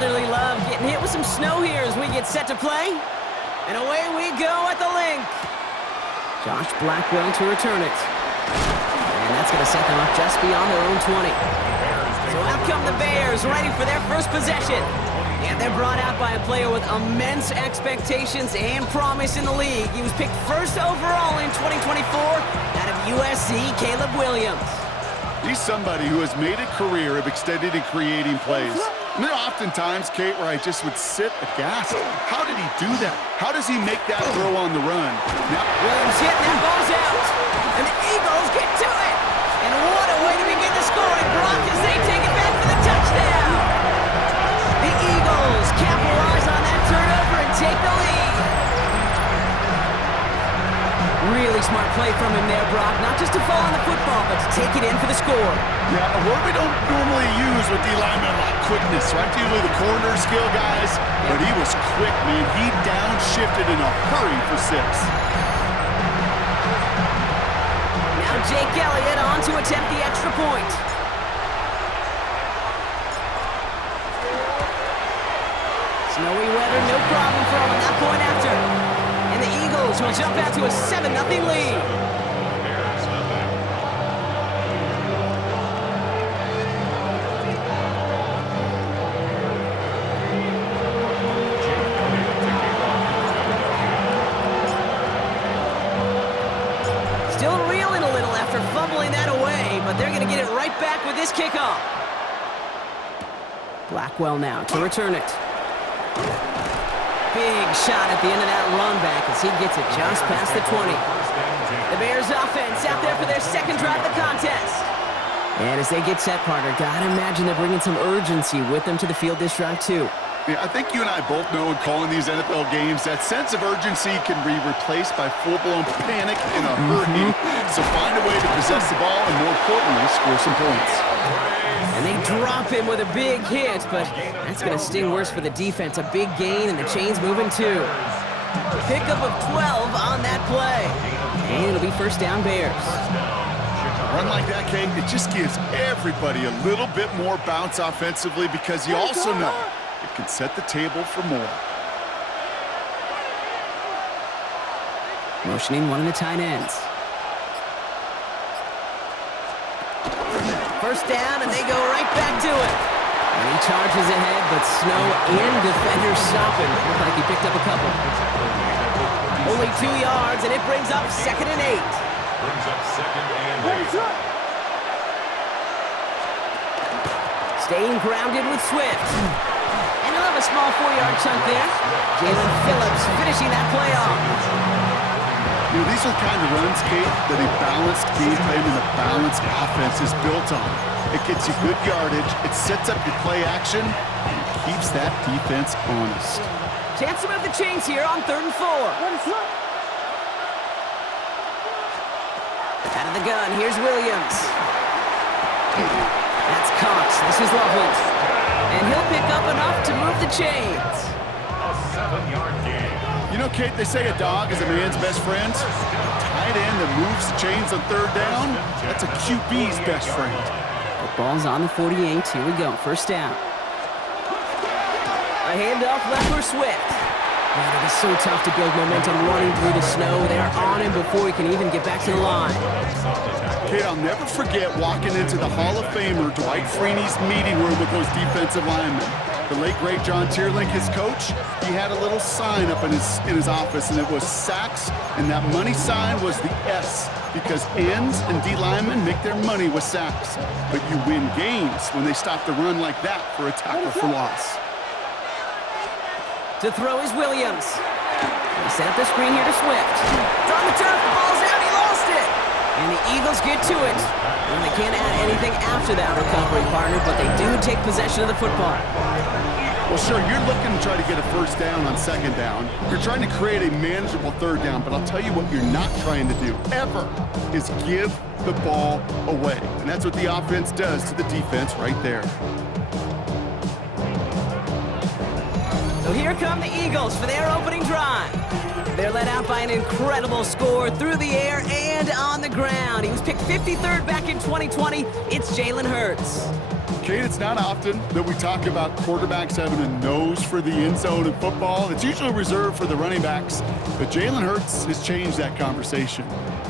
brotherly love getting hit with some snow here as we get set to play. And away we go at the link. Josh Blackwell to return it. And that's going to set them up just beyond their own 20. So out come the Bears, ready for their first possession. And they're brought out by a player with immense expectations and promise in the league. He was picked first overall in 2024 out of USC, Caleb Williams. He's somebody who has made a career of extending and creating plays. And there are often times, Kate, where I just would sit aghast. How did he do that? How does he make that throw on the run? Now Williams hitting that ball's out. And the Eagles get to it. And what a way to begin the scoring, Brock, as they take it back for the touchdown. The Eagles capitalize on that turnover and take the lead. Really smart play from him there, Brock. Not just to fall on the football, but to take it in for the score. Yeah, a word we don't normally use with D-linemen, like quickness, right? Usually the corner skill guys, but he was quick, man. He downshifted in a hurry for 6. Now Jake Elliott on to attempt the extra point. Snowy weather, no problem for him on that point after. And the Eagles will jump out to a 7-0 lead. Still reeling a little after fumbling that away, but they're going to get it right back with this kickoff. Blackwell now to return it. Big shot at the end of that run back as he gets it just past the 20. The Bears offense out there for their second drive of the contest. And as they get set, partner, gotta imagine they're bringing some urgency with them to the field this drive too. Yeah, I think you and I both know in calling these NFL games that sense of urgency can be replaced by full-blown panic in a hurry. So find a way to possess the ball and, more importantly, score some points. And they drop him with a big hit, but that's going to sting worse for the defense. A big gain, and the chain's moving too. Pickup of 12 on that play. And it'll be first down Bears. A run like that, Kate, it just gives everybody a little bit more bounce offensively because you also know it can set the table for more. Motioning one of the tight ends. First down, and they go right back to it. And he charges ahead, but snow and defenders stop him. Looked like he picked up a couple. Only 2 yards, and it brings up 2nd and 8. Staying grounded with Swift. And he'll have a small 4-yard chunk there. Jalen Phillips finishing that play off. You know, these are the kind of runs, Kate, that a balanced game plan and a balanced offense is built on. It gets you good yardage, it sets up your play action, and it keeps that defense honest. Chance to move the chains here on 3rd and 4. Out of the gun, here's Williams. That's Cox, this is Loveland. And he'll pick up enough to move the chains. A 7-yard gain. You know, Kate, they say a dog is a man's best friend. A tight end that moves the chains on 3rd down, that's a QB's best friend. The ball's on the 48. Here we go. First down. A handoff left for Swift. Man, it is so tough to build momentum running through the snow. They're on him before he can even get back to the line. Kate, I'll never forget walking into the Hall of Famer Dwight Freeney's meeting room with those defensive linemen. The late, great John Tierlink, his coach, he had a little sign up in his office, and it was sacks, and that money sign was the S, because ends and D linemen make their money with sacks. But you win games when they stop the run like that for a tackle for loss. To throw is Williams. They set up the screen here to Swift. It's on the turf, the ball's out, he lost it! And the Eagles get to it. And they can't add anything after that recovery, partner, but they do take possession of the football. Well, sure, you're looking to try to get a first down on 2nd down. You're trying to create a manageable 3rd down, but I'll tell you what you're not trying to do, ever, is give the ball away. And that's what the offense does to the defense right there. So here come the Eagles for their opening drive. They're led out by an incredible score through the air and on the ground. He was picked 53rd back in 2020. It's Jalen Hurts. Kate, it's not often that we talk about quarterbacks having a nose for the end zone in football. It's usually reserved for the running backs, but Jalen Hurts has changed that conversation.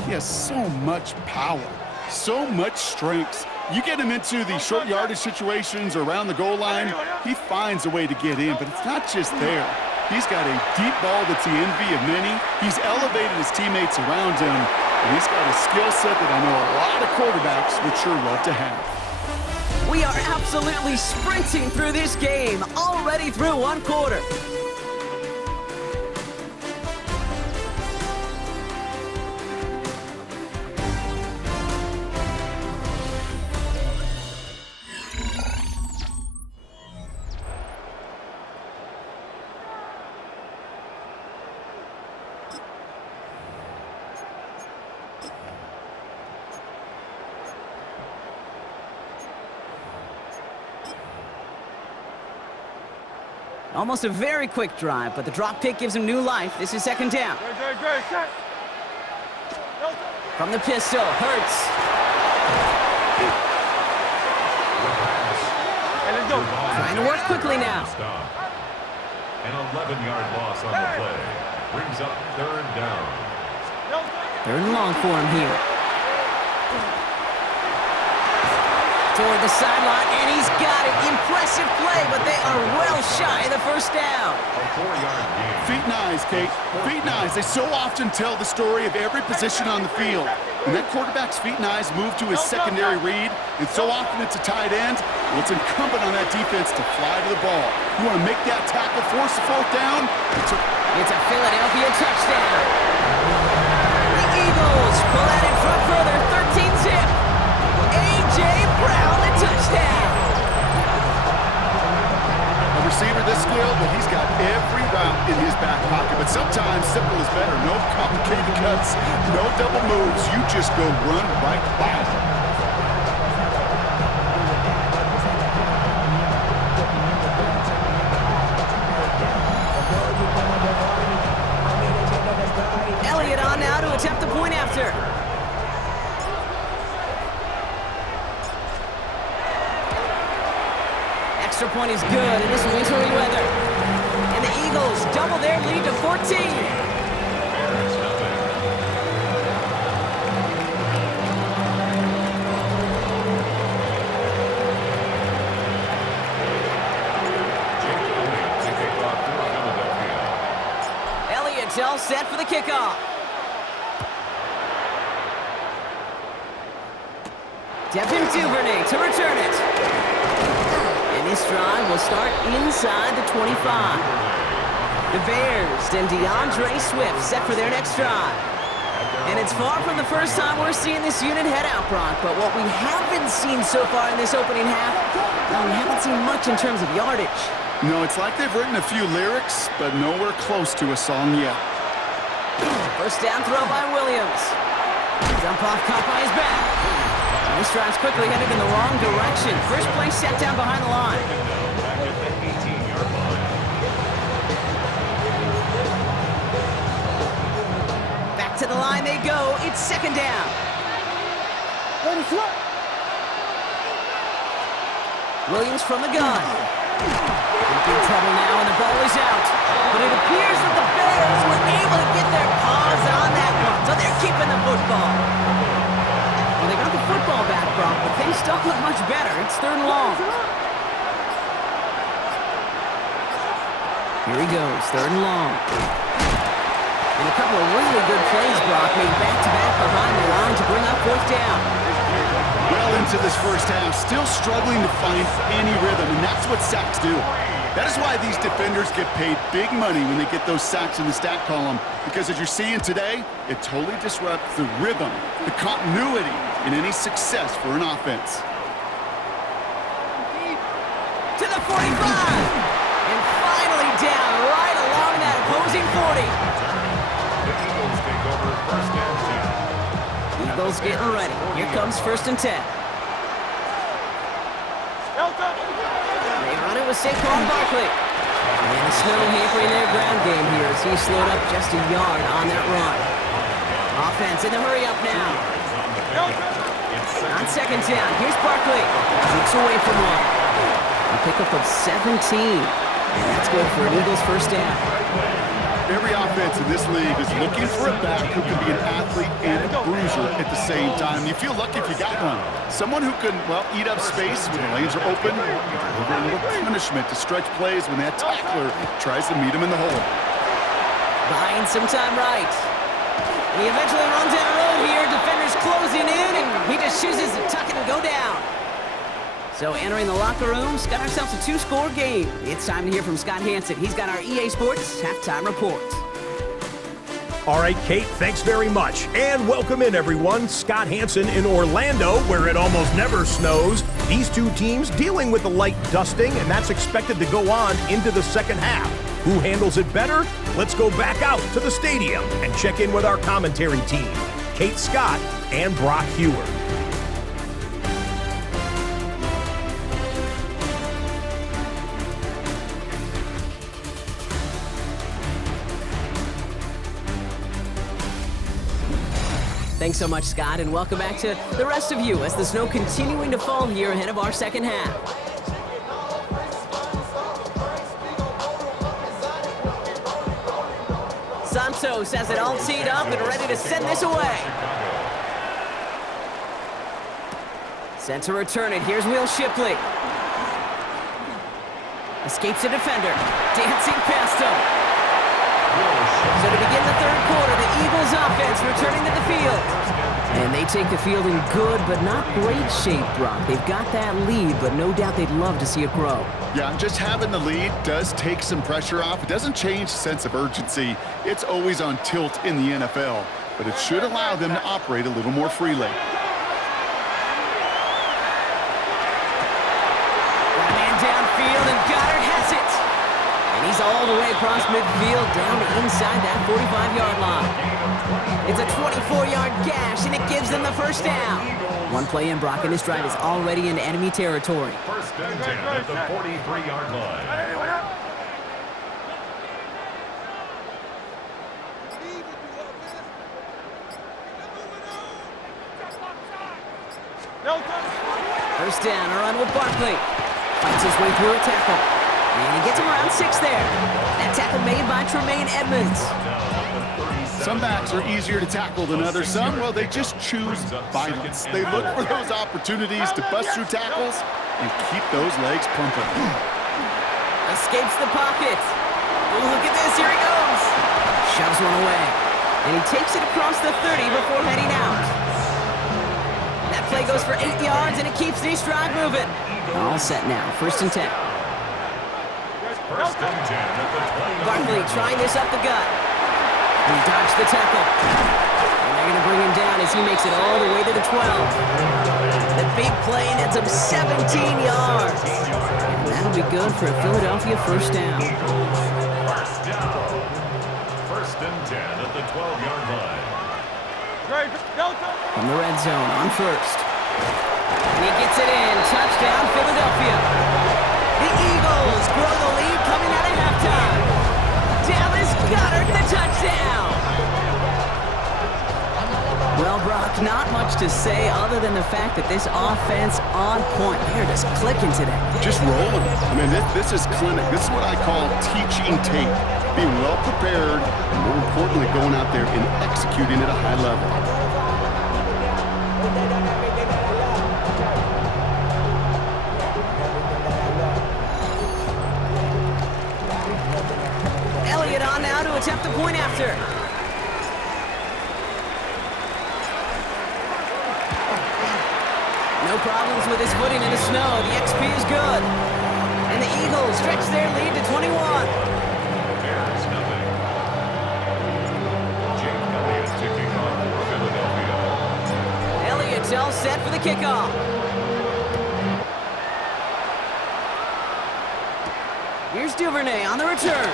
He has so much power, so much strength. You get him into the short yardage situations or around the goal line, he finds a way to get in, but it's not just there. He's got a deep ball that's the envy of many. He's elevated his teammates around him, and he's got a skill set that I know a lot of quarterbacks would sure love to have. We are absolutely sprinting through this game, already through one quarter. Almost a very quick drive, but the drop pick gives him new life. This is second down. From the pistol, Hurts. Trying to work quickly now. An 11-yard loss on the play. Brings up third down. Third and long for him here. Toward the sideline, and he's got it. Impressive play, but they are well shy of the first down. A 4-yard gain. Feet and eyes, Kate. Feet and eyes. They so often tell the story of every position on the field. And that quarterback's feet and eyes move to his secondary read, and so often it's a tight end. Well, it's incumbent on that defense to fly to the ball. You want to make that tackle, force the fourth down. It's a Philadelphia touchdown. The Eagles pull out in front further, 13-zip. A.J. Brown, the touchdown. A receiver this skilled, but he's got every route in his back pocket. But sometimes simple is better. No complicated cuts, no double moves. You just go run right by him. Elliott on now to attempt the point after. Extra point is good in this wintry weather. And the Eagles double their lead to 14. Bears nothing. Jake Elliott to kick off for Philadelphia. Elliott's all set for the kickoff. Devin Duvernay to return it. And this drive will start inside the 25. The Bears and DeAndre Swift set for their next drive. And it's far from the first time we're seeing this unit head out, Brock, but what we haven't seen so far in this opening half, well, we haven't seen much in terms of yardage. No, it's like they've written a few lyrics, but nowhere close to a song yet. First down throw by Williams. Dump off caught by his back. This drive's quickly headed in the wrong direction. First play set down behind the line. Back at the 18-yard line. Back to the line they go. It's second down. Williams from the gun. In big trouble now, and the ball is out. But it appears that the Bears were able to get their paws on that one, so they're keeping the football. Well, they got the football back, Brock, but things don't look much better. It's third and long. Here he goes, third and long. And a couple of really good plays, Brock, made back-to-back behind the line to bring up fourth down. Well into this first half, still struggling to find any rhythm, and that's what sacks do. That is why these defenders get paid big money when they get those sacks in the stat column, because as you're seeing today, it totally disrupts the rhythm, the continuity in any success for an offense. To the 45! And finally down right along that opposing 40. The Eagles take over first and 10. Eagles getting ready. Here comes first and 10. They run it with Saquon Barkley. And the snow hampering their ground game here as he slowed up just a yard on that run. Offense in the hurry up now. On second down, here's Barkley. Looks away from one. A pickup of 17. And that's good for an Eagles first down. Every offense in this league is looking for a back who can be an athlete and a bruiser at the same time. You feel lucky if you got one. Someone who can, well, eat up space when the lanes are open, deliver a little punishment to stretch plays when that tackler tries to meet him in the hole. Buying some time right. And he eventually runs down the road here. Defenders closing in, and he just chooses to tuck it and go down. So entering the locker rooms, got ourselves a two-score game. It's time to hear from Scott Hansen. He's got our EA Sports halftime report. All right, Kate, thanks very much. And welcome in, everyone. Scott Hansen in Orlando, where it almost never snows. These two teams dealing with a light dusting, and that's expected to go on into the second half. Who handles it better? Let's go back out to the stadium and check in with our commentary team, Kate Scott and Brock Hewer. Thanks so much, Scott, and welcome back to the rest of you as the snow continuing to fall here ahead of our second half. Santos has it all teed up and ready to send this away. Sent to return it. Here's Will Shipley. Escapes a defender. Dancing past him. So to begin the third quarter, the Eagles offense returning to the field. And they take the field in good but not great shape, Brock. They've got that lead, but no doubt they'd love to see it grow. Yeah, just having the lead does take some pressure off. It doesn't change the sense of urgency. It's always on tilt in the NFL, but it should allow them to operate a little more freely. Got a man downfield, and Goddard has it. And he's all the way across midfield, down to inside that 45-yard line. It's a 24-yard gash, and it gives them the first down. One play in, Brock, and this drive is already in enemy territory. First and 10 at the 43-yard line. First down, a run with Barkley. Fights his way through a tackle. And he gets him around 6 there. That tackle made by Tremaine Edmonds. Some backs are easier to tackle than others. Some, well, they just choose violence. They look for those opportunities to bust through tackles and keep those legs pumping. Escapes the pocket. Ooh, look at this, here he goes. Shoves one away. And he takes it across the 30 before heading out. That play goes for 8 yards, and it keeps this drive moving. All set now, first and 10. First and 10 at the 20. Barkley trying this up the gut. He dodged the tackle. And they're going to bring him down as he makes it all the way to the 12. The big play nets him 17 yards. And that'll be good for a Philadelphia first down. First down. First and 10 at the 12-yard line. From the red zone on first. And he gets it in. Touchdown, Philadelphia. The Eagles grow the lead coming out of halftime. Dallas Goedert, the touchdown. Well, Brock, not much to say other than the fact that this offense on point. They're just clicking today. Just rolling. I mean, this is clinic. This is what I call teaching tape. Being well prepared, and more importantly, going out there and executing at a high level. Elliott on now to attempt the point after. No problems with his footing in the snow. The XP is good. And the Eagles stretch their lead to 21. Bears nothing. Jake Elliott kicking off for Philadelphia. Elliott's all set for the kickoff. Here's Duvernay on the return.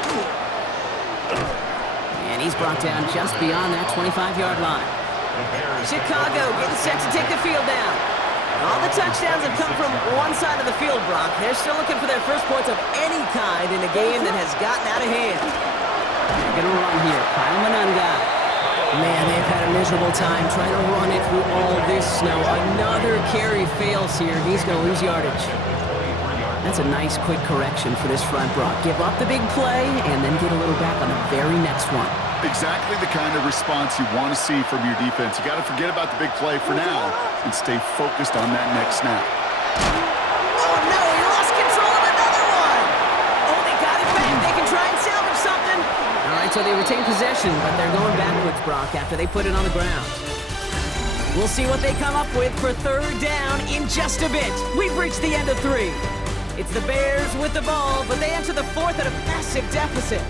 And he's brought down just beyond that 25-yard line. Chicago getting set to take the field down. All the touchdowns have come from one side of the field, Brock. They're still looking for their first points of any kind in a game that has gotten out of hand. They're going to run here. Kyle Manunga. Man, they've had a miserable time trying to run it through all this snow. Another carry fails here. He's going to lose yardage. That's a nice quick correction for this front, Brock. Give up the big play and then get a little back on the very next one. Exactly the kind of response you want to see from your defense. You got to forget about the big play for now and stay focused on that next snap. Oh no, he lost control of another one. Oh, they got it back. They can try and salvage something. All right, so they retain possession, but they're going backwards, Brock, after they put it on the ground. We'll see what they come up with for third down in just a bit. We've reached the end of 3. It's the Bears with the ball, but they enter the fourth at a massive deficit.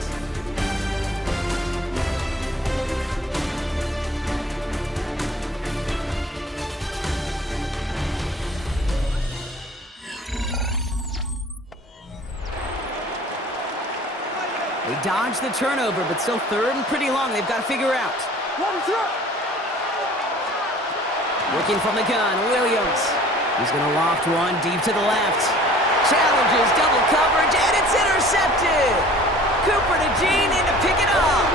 They dodge the turnover, but still third and pretty long. They've got to figure out. Looking from the gun, Williams. He's going to loft one deep to the left. Challenges double coverage, and it's intercepted. Cooper to Gene in to pick it up.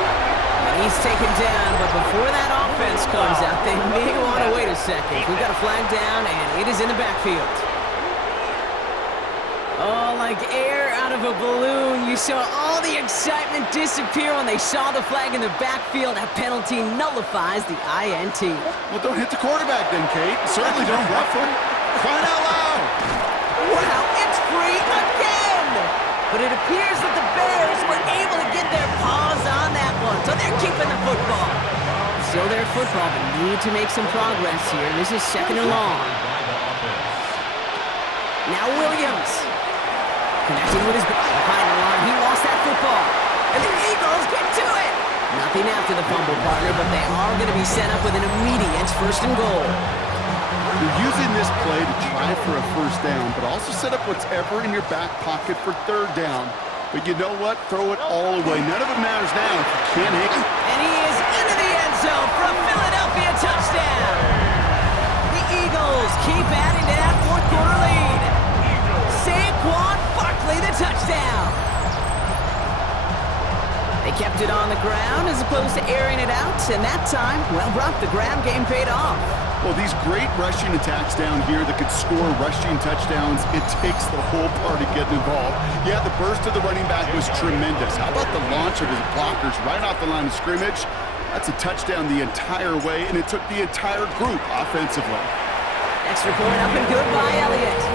And he's taken down, but before that offense comes out, they may want to wait a second. We've got a flag down, and it is in the backfield. Oh, like air out of a balloon. You saw all the excitement disappear when they saw the flag in the backfield. That penalty nullifies the INT. Well, don't hit the quarterback then, Kate. Certainly don't rough him. Crying out loud. Wow, it's free again! But it appears that the Bears were able to get their paws on that one, so they're keeping the football. Still their football, but need to make some progress here. This is second and long. Now Williams. Connecting with his behind the line. He lost that football. And the Eagles get to it. Nothing after the fumble, partner, but they are going to be set up with an immediate first and goal. You're using this play to try for a first down, but also set up what's ever in your back pocket for third down. But you know what? Throw it all away. None of it matters now if you can't hit it. And he is into the end zone for a Philadelphia touchdown. The Eagles keep adding to that fourth quarter lead. Saquon Barkley, the touchdown. They kept it on the ground as opposed to airing it out, and that time, well, Brock, the ground game paid off. Well, these great rushing attacks down here that could score rushing touchdowns, it takes the whole party getting involved. Yeah, the burst of the running back was tremendous. How about the launch of his blockers right off the line of scrimmage? That's a touchdown the entire way, and it took the entire group offensively. Extra point up and good by Elliott.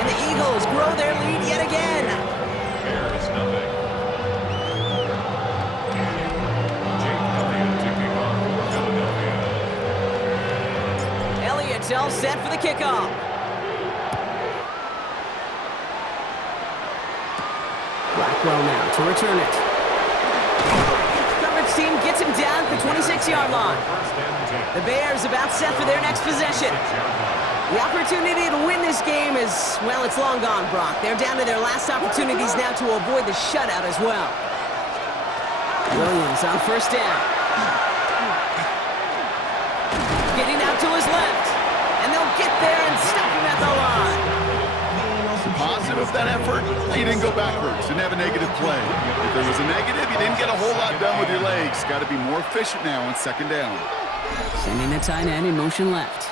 And the Eagles grow their lead yet again. Bears nothing. Jake Elliott to kick off for Philadelphia. Elliott's all set for the kickoff. Blackwell now to return it. Coverage team gets him down at the 26-yard line. The Bears about set for their next possession. The opportunity to win this game is, well, it's long gone, Brock. They're down to their last opportunities now to avoid the shutout as well. Williams on first down. Getting out to his left. And they'll get there and stop him at the line. Positive of that effort, you didn't go backwards. Didn't have a negative play. If there was a negative, you didn't get a whole lot done with your legs. Got to be more efficient now on second down. Sending the tight end in motion left.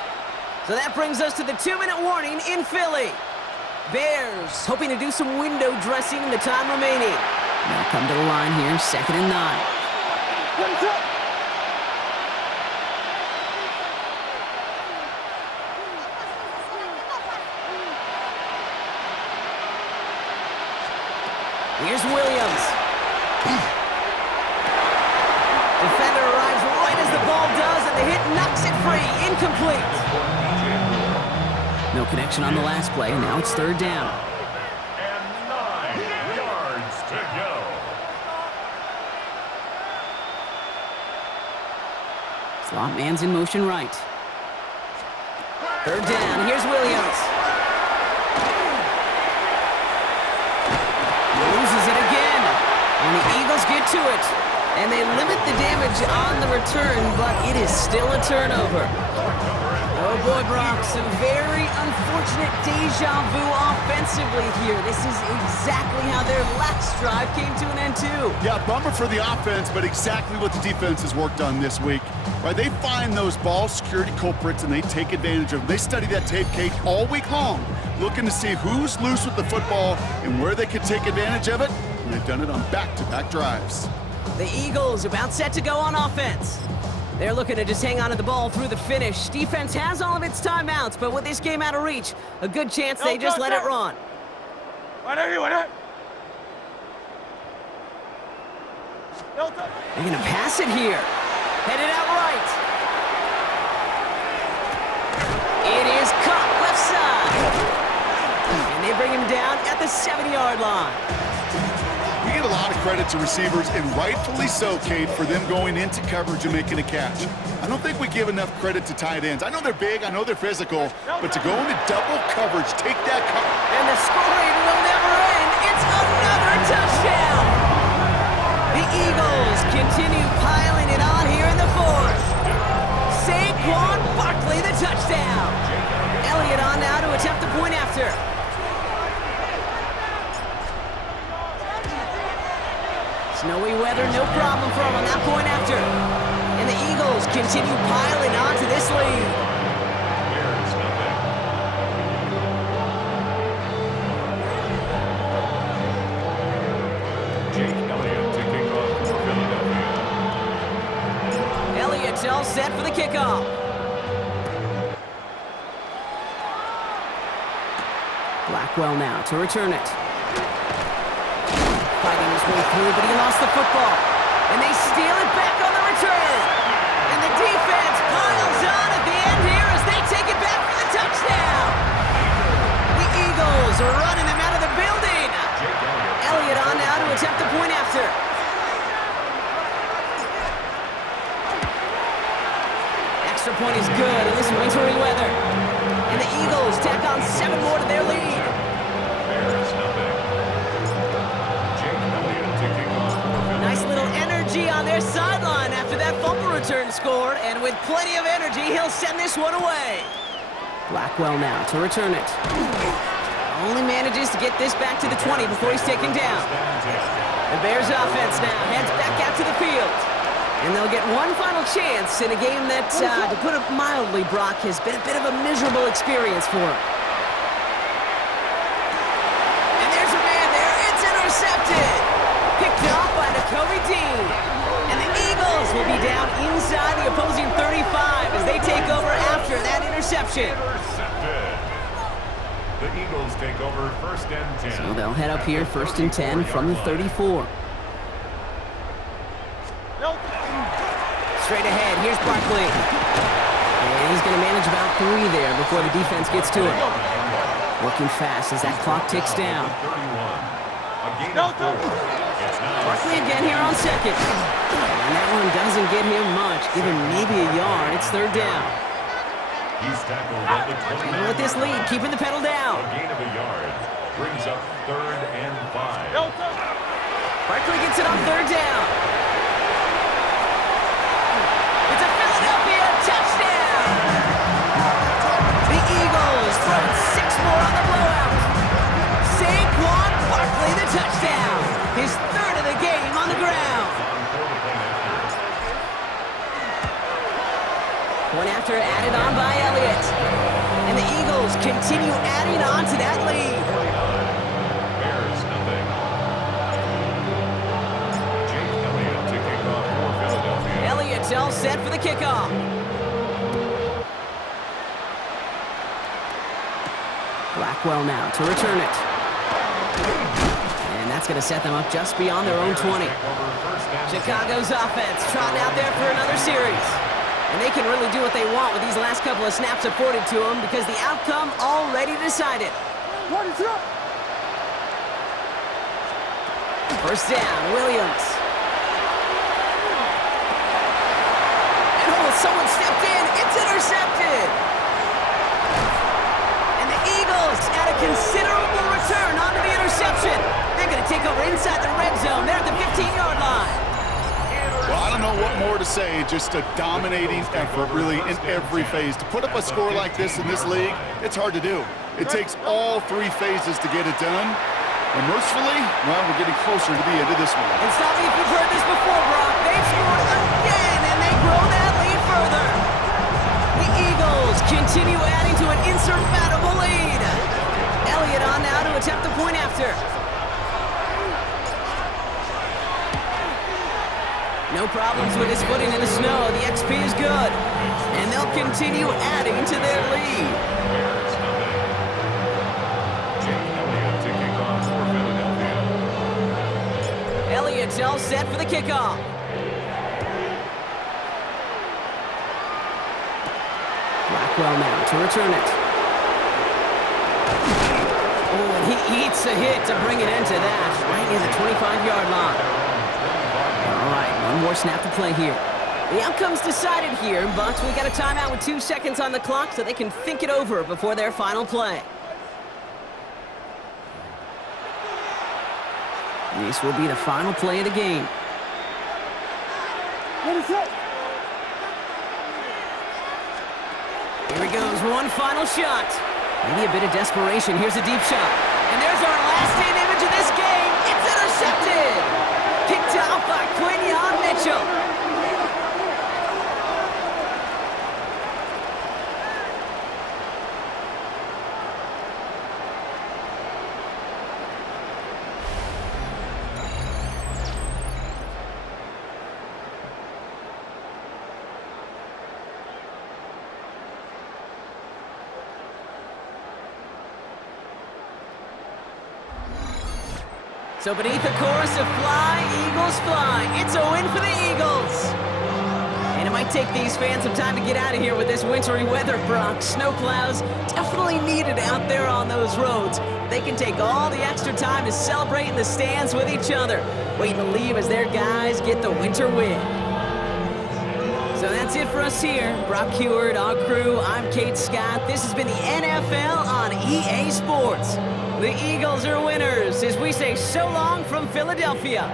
So that brings us to the 2-minute warning in Philly. Bears hoping to do some window dressing in the time remaining. Now come to the line here, second and 9. Here's Williams. Defender arrives right as the ball does, and the hit knocks it free. Incomplete. No connection on the last play. Now it's third down. And 9 yards to go. Slot man's in motion right. Third down. Here's Williams. Loses it again. And the Eagles get to it. And they limit the damage on the return, but it is still a turnover. Oh boy, Brock, some very unfortunate deja vu offensively here. This is exactly how their last drive came to an end too. Yeah, bummer for the offense, but exactly what the defense has worked on this week. Right, they find those ball security culprits and they take advantage of them. They study that tape, Kate, all week long, looking to see who's loose with the football and where they can take advantage of it, and they've done it on back-to-back drives. The Eagles about set to go on offense. They're looking to just hang on to the ball through the finish. Defense has all of its timeouts, but with this game out of reach, a good chance they just let it run. They're going to pass it here. Headed out right. It is caught left side. And they bring him down at the 7-yard line. We get a lot of credit to receivers, and rightfully so, Kate, for them going into coverage and making a catch. I don't think we give enough credit to tight ends. I know they're big, I know they're physical, but to go into double coverage, take that and the scoring will never end. It's another touchdown. The Eagles continue piling it on here in the fourth. Saquon Barkley, the touchdown. Elliott on now to attempt the point after. Snowy weather, no problem for him on that point after. And the Eagles continue piling on to this lead. Bears nothing. Jake Elliott to kick off for Philadelphia. Elliott's all set for the kickoff. Blackwell now to return it. Fighting his way through, but he lost the football. And they steal it back on the return. And the defense piles on at the end here as they take it back for the touchdown. The Eagles are running them out of the building. Elliott on now to attempt the point after. Extra point is good in this wintry weather. And the Eagles tack on 7 more to their lead. Bears nothing. Nice little energy on their sideline after that fumble return scored, and with plenty of energy, he'll send this one away. Blackwell now to return it. Only manages to get this back to the 20 before he's taken down. The Bears offense now heads back out to the field. And they'll get one final chance in a game that, to put it mildly, Brock, has been a bit of a miserable experience for him. And there's a man there. It's intercepted. Picked off by Nakobe Dean. And the Eagles will be down inside the opposing 35 as they take over after that interception. Intercepted. The Eagles take over 1st and 10. So they'll head up here 1st and 10 from the 34. Straight ahead, here's Barkley. And he's going to manage about 3 there before the defense gets to him. Working fast as that clock ticks down. Barkley again here on second. And that one doesn't get him much. Give him maybe a yard. It's 3rd down. He's tackled at the 20. And with this lead, keeping the pedal down. A gain of a yard brings up 3rd and 5. Barkley gets it on 3rd down. It's a Philadelphia touchdown. The Eagles throw 6 more on the blowout. Saquon Barkley, the touchdown. His 3rd of the game on the ground. Point after added on by Elliott. And the Eagles continue adding on to that lead. Bears nothing. Jake Elliott to kick off for Philadelphia. Elliott's all set for the kickoff. Blackwell now to return it. And that's going to set them up just beyond their own 20. Chicago's offense trotting out there for another series. And they can really do what they want with these last couple of snaps afforded to them because the outcome already decided. First down, Williams. And someone stepped in. It's intercepted. And the Eagles add a considerable return onto the interception. They're going to take over inside the red zone. They're at the 15-yard line. Well, Well, I don't know what more to say. Just a dominating effort, really, in every phase. To put up a score like this in this league, it's hard to do. It takes all three phases to get it done. And mercifully, well, we're getting closer to the end of this one. And stop me if you've heard this before, Brock. They've scored again, and they grow that lead further. The Eagles continue adding to an insurmountable lead. Elliott on now to attempt the point after. No problems with his footing in the snow. The XP is good. And they'll continue adding to their lead. Elliott's all set for the kickoff. Blackwell now to return it. Oh, and he eats a hit to bring it into that. Right near the 25-yard line. All right, one more snap to play here. The outcome's decided here, but we got a timeout with 2 seconds on the clock so they can think it over before their final play. This will be the final play of the game. Here he goes, one final shot. Maybe a bit of desperation. Here's a deep shot. And there's our last-stand image of this game. It's intercepted. Picked off by Quinyon Mitchell. So beneath the chorus of Fly, Eagles Fly, it's a win for the Eagles. And it might take these fans some time to get out of here with this wintry weather, Brock. Snowplows definitely needed out there on those roads. They can take all the extra time to celebrate in the stands with each other, waiting to leave as their guys get the winter win. So that's it for us here. Brock Heward, our crew, I'm Kate Scott. This has been the NFL on EA Sports. The Eagles are winners as we say so long from Philadelphia.